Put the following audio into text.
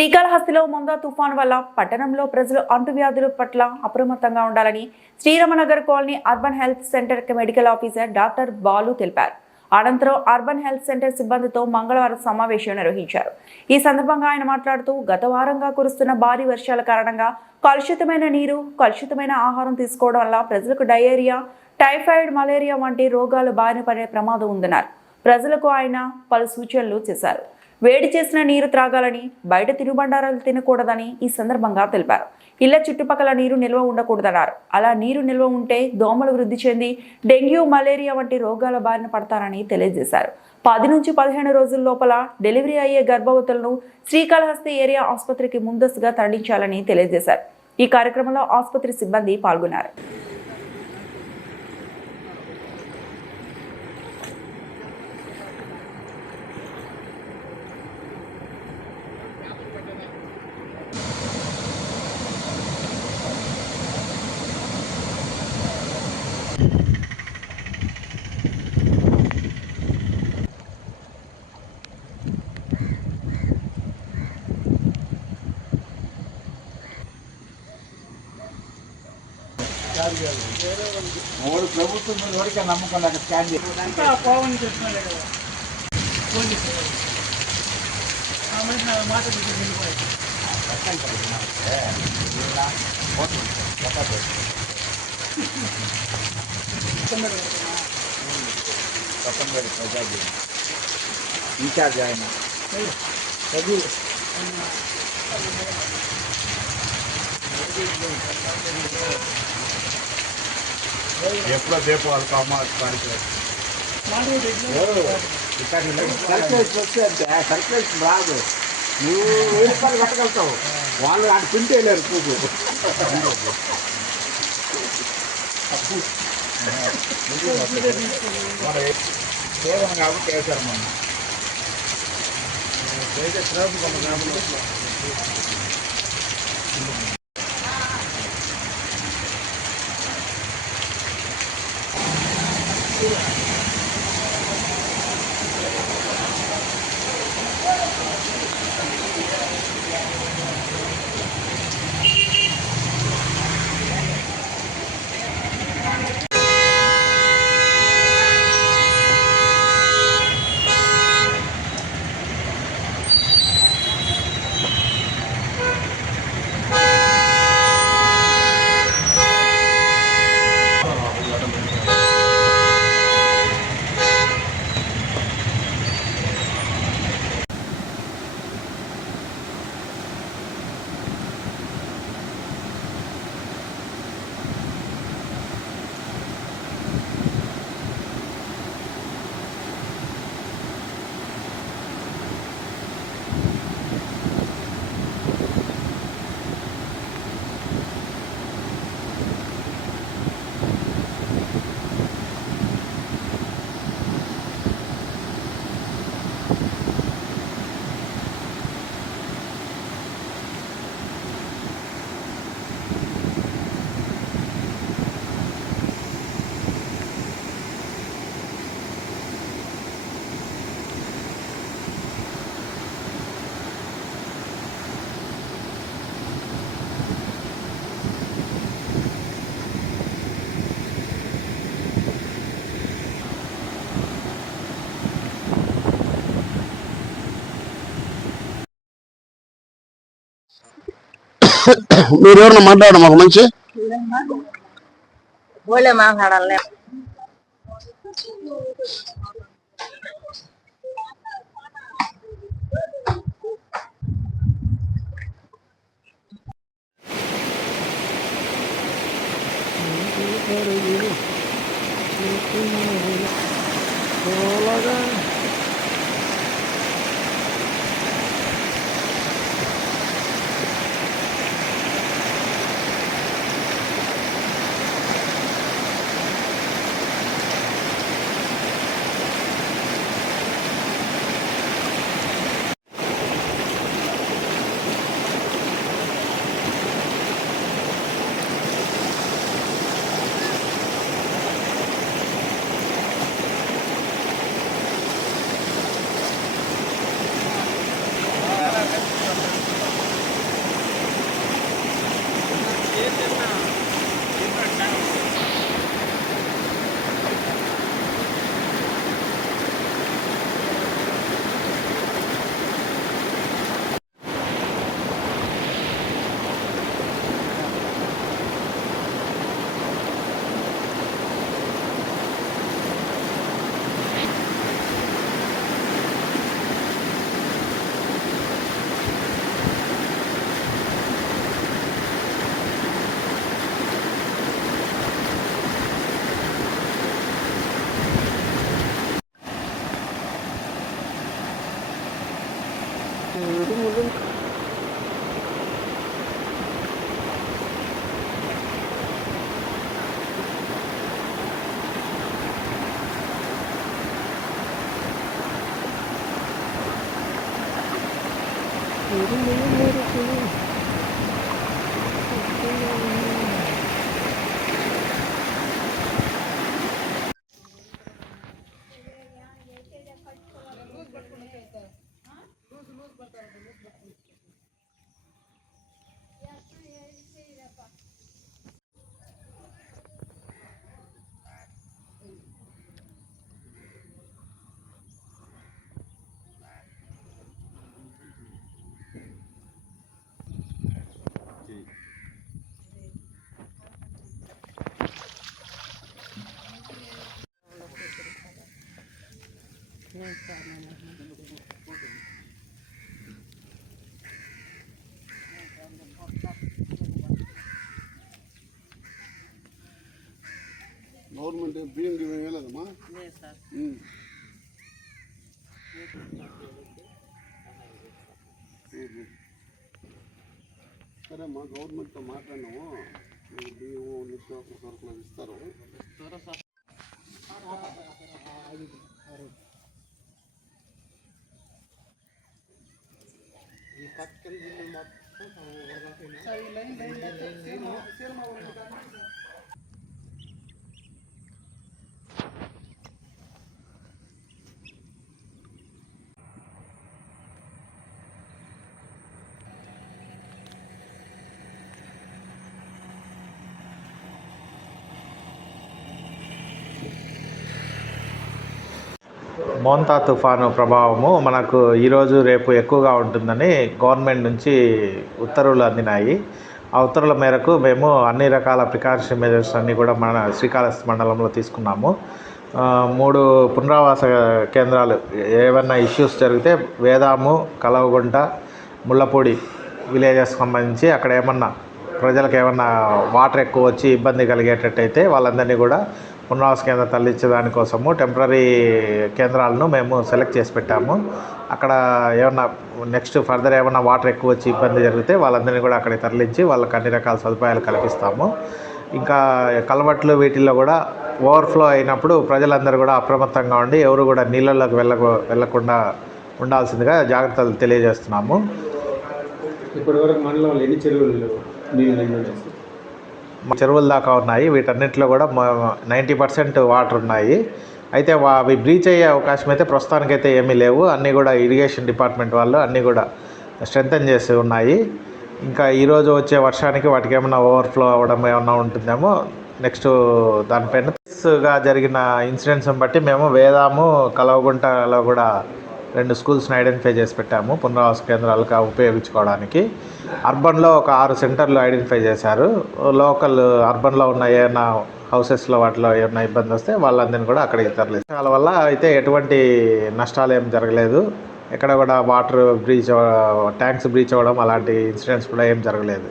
శ్రీకాళహస్తిలో ముందా తుఫాన్ వల్ల పట్టణంలో ప్రజలు అంటువ్యాధుల పట్ల అప్రమత్తంగా ఉండాలని Sriramanagar colony urban health centre medical officer doctor Balu తెలిపారు. అనంతరం అర్బన్ హెల్త్ సెంటర్ సిబ్బందితో మంగళవారం సమావేశం నిర్వహించారు. ఈ సందర్భంగా ఆయన మాట్లాడుతూ గత వారంగా కురుస్తున్న భారీ వర్షాల కారణంగా కలుషితమైన నీరు కలుషితమైన ఆహారం తీసుకోవడం వల్ల ప్రజలకు డయేరియా టైఫాయిడ్ మలేరియా వంటి రోగాలు బారిన పడే ప్రమాదం ఉందన్నారు. ప్రజలకు ఆయన పలు సూచనలు చేశారు. వేడి చేసిన నీరు త్రాగాలని బయట తినుబండారాలు తినకూడదని ఈ సందర్భంగా తెలిపారు. ఇళ్ళ చుట్టుపక్కల నీరు నిల్వ ఉండకూడదన్నారు. అలా నీరు నిల్వ ఉంటే దోమలు వృద్ధి చెంది డెంగ్యూ మలేరియా వంటి రోగాల బారిన పడతారని తెలియజేశారు. పది నుంచి పదిహేను రోజుల లోపల డెలివరీ అయ్యే గర్భవతులను శ్రీకాళహస్తి ఏరియా ఆసుపత్రికి ముందస్తుగా తరలించాలని తెలియజేశారు. ఈ కార్యక్రమంలో ఆసుపత్రి సిబ్బంది పాల్గొన్నారు. మూడు ప్రభుత్వం మీద వరకు నమ్మకం నాకు స్కాన్ చేసి అంతా పోవని చెప్తున్నాడు కదా పోలీసు ఆ మనిషి నా మాట విని వెళ్ళిపోయాడు కొత్తపేట ప్రజాజీ ఇన్ఛార్జ్ ఆయన రఘు ఎప్పుడో దీపావళి కామా మాట దగ్గర సర్ప్రైజ్ వస్తే అంతే సర్ప్రైజ్ రాదు నువ్వు వెయ్యి రూపాయలు కట్టగలుగుతావు వాళ్ళు ఆడ తింటే లేరు పూజ కేవలం కాబట్టి వేశారు మొన్న చేసే Yeah. mirornya mana orang boleh masalahnya government బియ్యం వేయలేదమ్మా. సరే. అమ్మా గవర్నమెంట్తో మాట్లాడినాము. మీకు బియ్యం నిత్యావసర సరుకులు అవి ఇస్తారు మోంతా తుఫాను ప్రభావము మనకు ఈరోజు రేపు ఎక్కువగా ఉంటుందని గవర్నమెంట్ నుంచి ఉత్తర్వులు అందినాయి. ఆ ఉత్తర్వుల మేరకు మేము అన్ని రకాల ప్రికాషన్ మెజర్స్ అన్నీ కూడా మన శ్రీకాళహస్తి మండలంలో తీసుకున్నాము. మూడు పునరావాస కేంద్రాలు ఏవైనా ఇష్యూస్ జరిగితే వేదాము కలవగుంట ముళ్ళపూడి విలేజెస్ సంబంధించి అక్కడ ఏమన్నా ప్రజలకు ఏమన్నా వాటర్ ఎక్కువ వచ్చి ఇబ్బంది కలిగేటట్టయితే వాళ్ళందరినీ కూడా పునరావాస కేంద్రం తరలించే దానికోసము టెంపరీ కేంద్రాలను మేము సెలెక్ట్ చేసి పెట్టాము. అక్కడ ఏమన్నా నెక్స్ట్ ఫర్దర్ ఏమన్నా వాటర్ ఎక్కువ వచ్చి ఇబ్బంది జరిగితే వాళ్ళందరినీ కూడా అక్కడికి తరలించి వాళ్ళకి అన్ని రకాల సదుపాయాలు కల్పిస్తాము. ఇంకా కలవట్లు వీటిల్లో కూడా ఓవర్ఫ్లో అయినప్పుడు ప్రజలందరూ కూడా అప్రమత్తంగా ఉండి ఎవరు కూడా నీళ్ళలోకి వెళ్ళ వెళ్ళకుండా ఉండాల్సిందిగా జాగ్రత్తలు తెలియజేస్తున్నాము. ఇప్పటివరకు మండలంలో ఎన్ని చెరువులు నీళ్ళు చెరువుల దాకా ఉన్నాయి. వీటన్నిటిలో కూడా నైంటీ పర్సెంట్ వాటర్ ఉన్నాయి. అయితే వా అవి బ్రీచ్ అయ్యే అవకాశం అయితే ప్రస్తుతానికైతే ఏమీ లేవు. అన్నీ కూడా ఇరిగేషన్ డిపార్ట్మెంట్ వాళ్ళు అన్నీ కూడా స్ట్రెంగ్తన్ చేసి ఉన్నాయి. ఇంకా ఈరోజు వచ్చే వర్షానికి వాటికి ఏమైనా ఓవర్ఫ్లో అవ్వడం ఏమైనా ఉంటుందేమో నెక్స్ట్ దానిపైన. గా జరిగిన ఇన్సిడెంట్స్ని బట్టి మేము వేదాము కలవగుంటలో కూడా రెండు స్కూల్స్ని ఐడెంటిఫై చేసి పెట్టాము. పునరావాస కేంద్రాలుగా ఉపయోగించుకోవడానికి. అర్బన్లో ఒక ఆరు సెంటర్లు ఐడెంటిఫై చేశారు. లోకల్ అర్బన్లో ఉన్న ఏమైనా హౌసెస్లో వాటిలో ఏమైనా ఇబ్బంది వస్తే వాళ్ళందరినీ కూడా అక్కడికి తరలిస్తారు వాళ్ళ వల్ల అయితే ఎటువంటి నష్టాలు ఏం జరగలేదు. ఎక్కడ కూడా వాటర్ బ్రీచ్ ట్యాంక్స్ బ్రీచ్ అవ్వడం అలాంటి ఇన్సిడెంట్స్ కూడా ఏం జరగలేదు.